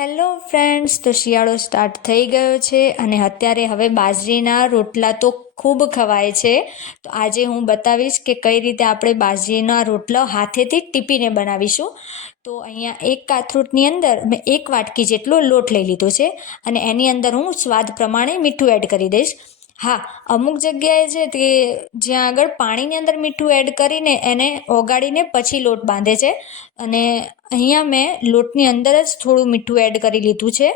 Hello friends, તો શિયાળો start થઈ ગયો છે અને અત્યારે હવે બાજરીના રોટલા તો ખૂબ ખવાય છે. તો આજે હું બતાવીશ કે કઈ રીતે આપણે બાજરીના રોટલા હાથેથી ટીપીને બનાવીશું. તો અહીંયા એક કાથરૂટની અંદર મેં 1 વાટકી જેટલો લોટ લઈ લીધો છે અને એની અંદર હું સ્વાદ પ્રમાણે મીઠું એડ કરી દઈશ. હા, અમુક જગ્યાએ છે તે જ્યાં આગળ પાણીની અંદર મીઠું એડ કરીને એને ઓગાળીને પછી લોટ બાંધે છે અને અહીંયા મેં લોટની અંદર જ થોડું મીઠું એડ કરી લીધું છે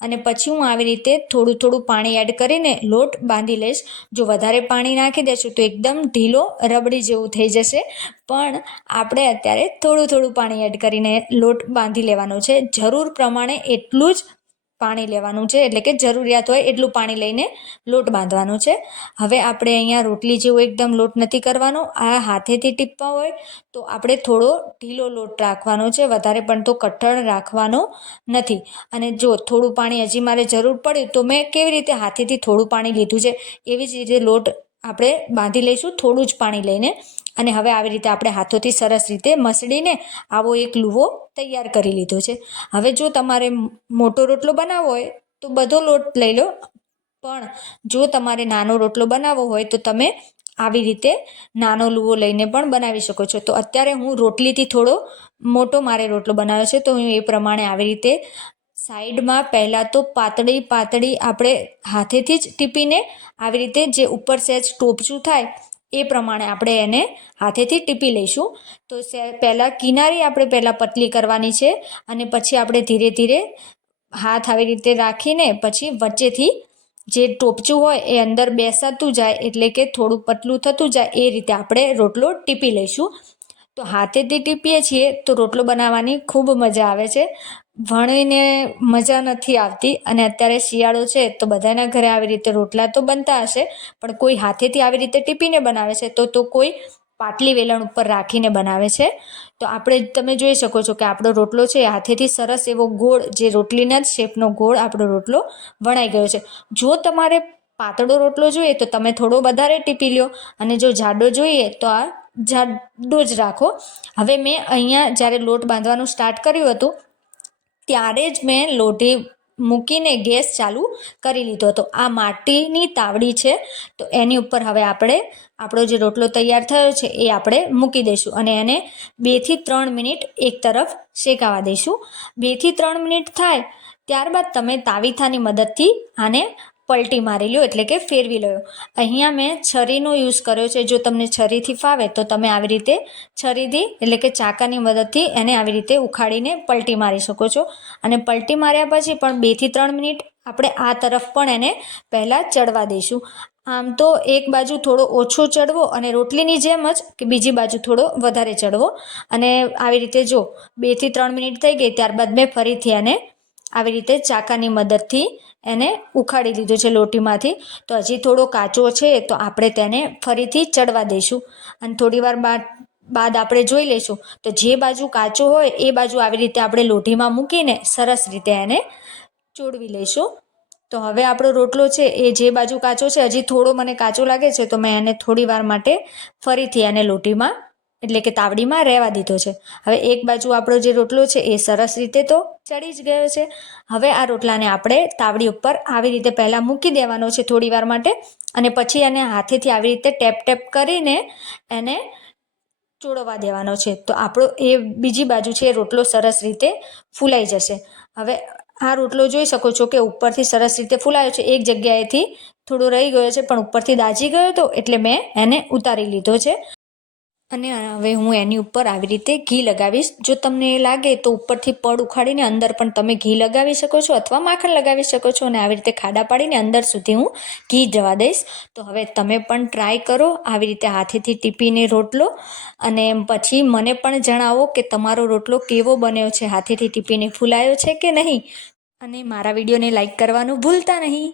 અને પછી હું આવી રીતે થોડું થોડું પાણી એડ કરીને લોટ બાંધી લઈશ. જો વધારે પાણી નાખી દઈશું તો એકદમ ઢીલો રબડી જેવું થઈ જશે, પણ આપણે અત્યારે થોડું થોડું પાણી એડ કરીને લોટ બાંધી લેવાનો છે. જરૂર પ્રમાણે એટલું જ પાણી લેવાનું છે, એટલે કે જરૂરિયાત હોય એટલું પાણી લઈને લોટ બાંધવાનો છે. હવે આપણે અહીંયા રોટલી જેવો એકદમ લોટ નથી કરવાનો. આ હાથેથી ટીપવા હોય તો આપણે થોડો ઢીલો લોટ રાખવાનો છે, વધારે પણ તો કઠણ રાખવાનો નથી. અને જો થોડું પાણી હજી મારે જરૂર પડે તો મેં કેવી રીતે હાથેથી થોડું પાણી લીધું છે એવી જ રીતે લોટ આપણે બાંધી લઈશું, થોડું જ પાણી લઈને. અને હવે આવી રીતે આપણે હાથોથી સરસ રીતે મસળીને આવો એક લુવો તૈયાર કરી લીધો છે. હવે જો તમારે મોટો રોટલો બનાવવો હોય તો બધો લોટ લઈ લો, પણ જો તમારે નાનો રોટલો બનાવવો હોય તો તમે આવી રીતે નાનો લુવો લઈને પણ બનાવી શકો છો. તો અત્યારે હું રોટલીથી થોડો મોટો મારે રોટલો બનાવ્યો છે, તો હું એ પ્રમાણે આવી રીતે સાઈડમાં પહેલાં તો પાતળી આપણે હાથેથી જ ટીપીને આવી રીતે જે ઉપર સહેજ ટોપચું થાય એ પ્રમાણે આપણે એને હાથેથી ટીપી લઈશું. તો પહેલાં કિનારી આપણે પહેલાં પતલી કરવાની છે અને પછી આપણે ધીરે ધીરે હાથ આવી રીતે રાખીને પછી વચ્ચેથી જે ટોપચું હોય એ અંદર બેસાતું જાય, એટલે કે થોડું પતલું થતું જાય એ રીતે આપણે રોટલો ટીપી લઈશું. તો હાથેથી ટીપીએ છીએ તો રોટલો બનાવવાની ખૂબ મજા આવે છે, વણીને મજા નથી આવતી. અને અત્યારે શિયાળો છે તો બધાના ઘરે આવી રીતે રોટલા તો બનતા હશે, પણ કોઈ હાથેથી આવી રીતે ટીપીને બનાવે છે તો કોઈ પાટલી વેલણ ઉપર રાખીને બનાવે છે. તો તમે જોઈ શકો છો કે આપણો રોટલો છે હાથેથી સરસ એવો ગોળ, જે રોટલીના જ શેપનો ગોળ આપણો રોટલો વણાઈ ગયો છે. જો તમારે પાતળો રોટલો જોઈએ તો તમે થોડો વધારે ટીપી લો, અને જો જાડો જોઈએ તો આ જાડો જ રાખો. હવે મેં અહીંયા જ્યારે લોટ બાંધવાનું સ્ટાર્ટ કર્યું હતું ત્યારે જ મેં લોઢી મૂકીને ગેસ ચાલુ કરી લીધો હતો. આ માટીની તાવડી છે, તો એની ઉપર હવે આપણે આપણો જે રોટલો તૈયાર થયો છે એ આપણે મૂકી દઈશું અને એને 2 થી 3 મિનિટ એક તરફ શેકાવા દઈશું. 2 થી 3 મિનિટ થાય ત્યારબાદ તમે તાવીથાની મદદથી આને પલટી મારી લો, એટલે કે ફેરવી લો. અહીંયા મેં છરીનો યુઝ કર્યો છે. જો તમને છરીથી ફાવે તો તમે આવી રીતે છરીથી, એટલે કે ચાકાની મદદથી એને આવી રીતે ઉખાડીને પલટી મારી શકો છો. અને પલટી માર્યા પછી પણ 2 થી 3 મિનિટ આપણે આ તરફ પણ એને પહેલાં ચડવા દઈશું. આમ તો એક બાજુ થોડો ઓછો ચડવો અને રોટલીની જેમ જ કે બીજી બાજુ થોડો વધારે ચડવો. અને આવી રીતે જો 2 થી 3 મિનિટ થઈ ગઈ ત્યારબાદ મેં ફરીથી એને આવી રીતે ચાકાની મદદથી એને ઉખાડી લીધું છે લોટીમાંથી. તો હજી થોડો કાચો છે તો આપણે તેને ફરીથી ચડવા દઈશું અને થોડી વાર બાદ આપણે જોઈ લઈશું તો જે બાજુ કાચો હોય એ બાજુ આવી રીતે આપણે લોઢીમાં મૂકીને સરસ રીતે એને ચોળવી લઈશું. તો હવે આપણો રોટલો છે એ જે બાજુ કાચો છે, હજી થોડો મને કાચો લાગે છે તો મેં એને થોડી વાર માટે ફરીથી એને લોટીમાં, એટલે કે તાવડીમાં રહેવા દીધો છે. હવે એક બાજુ આપણો જે રોટલો છે એ સરસ રીતે તો ચડી જ ગયો છે. હવે આ રોટલાને આપણે તાવડી ઉપર આવી રીતે પહેલાં મૂકી દેવાનો છે થોડી વાર માટે, અને પછી એને હાથેથી આવી રીતે ટેપ કરીને એને ચોળવા દેવાનો છે. તો આપણો એ બીજી બાજુ છે એ રોટલો સરસ રીતે ફૂલાઈ જશે. હવે આ રોટલો જોઈ શકો છો કે ઉપરથી સરસ રીતે ફૂલાયો છે, એક જગ્યાએથી થોડો રહી ગયો છે પણ ઉપરથી દાજી ગયો હતો એટલે મેં એને ઉતારી લીધો છે. અને હવે હું એની ઉપર આવી રીતે ઘી લગાવીશ. જો તમને એ લાગે તો ઉપરથી પડ ઉખાડીને અંદર પણ તમે ઘી લગાવી શકો છો અથવા માખણ લગાવી શકો છો, અને આવી રીતે ખાડા પાડીને અંદર સુધી હું ઘી જવા દઈશ. તો હવે તમે પણ ટ્રાય કરો આવી રીતે હાથેથી ટીપીને રોટલો, અને પછી મને પણ જણાવો કે તમારો રોટલો કેવો બન્યો છે, હાથેથી ટીપીને ફૂલાયો છે કે નહીં. અને મારા વિડીયોને લાઈક કરવાનું ભૂલતા નહીં.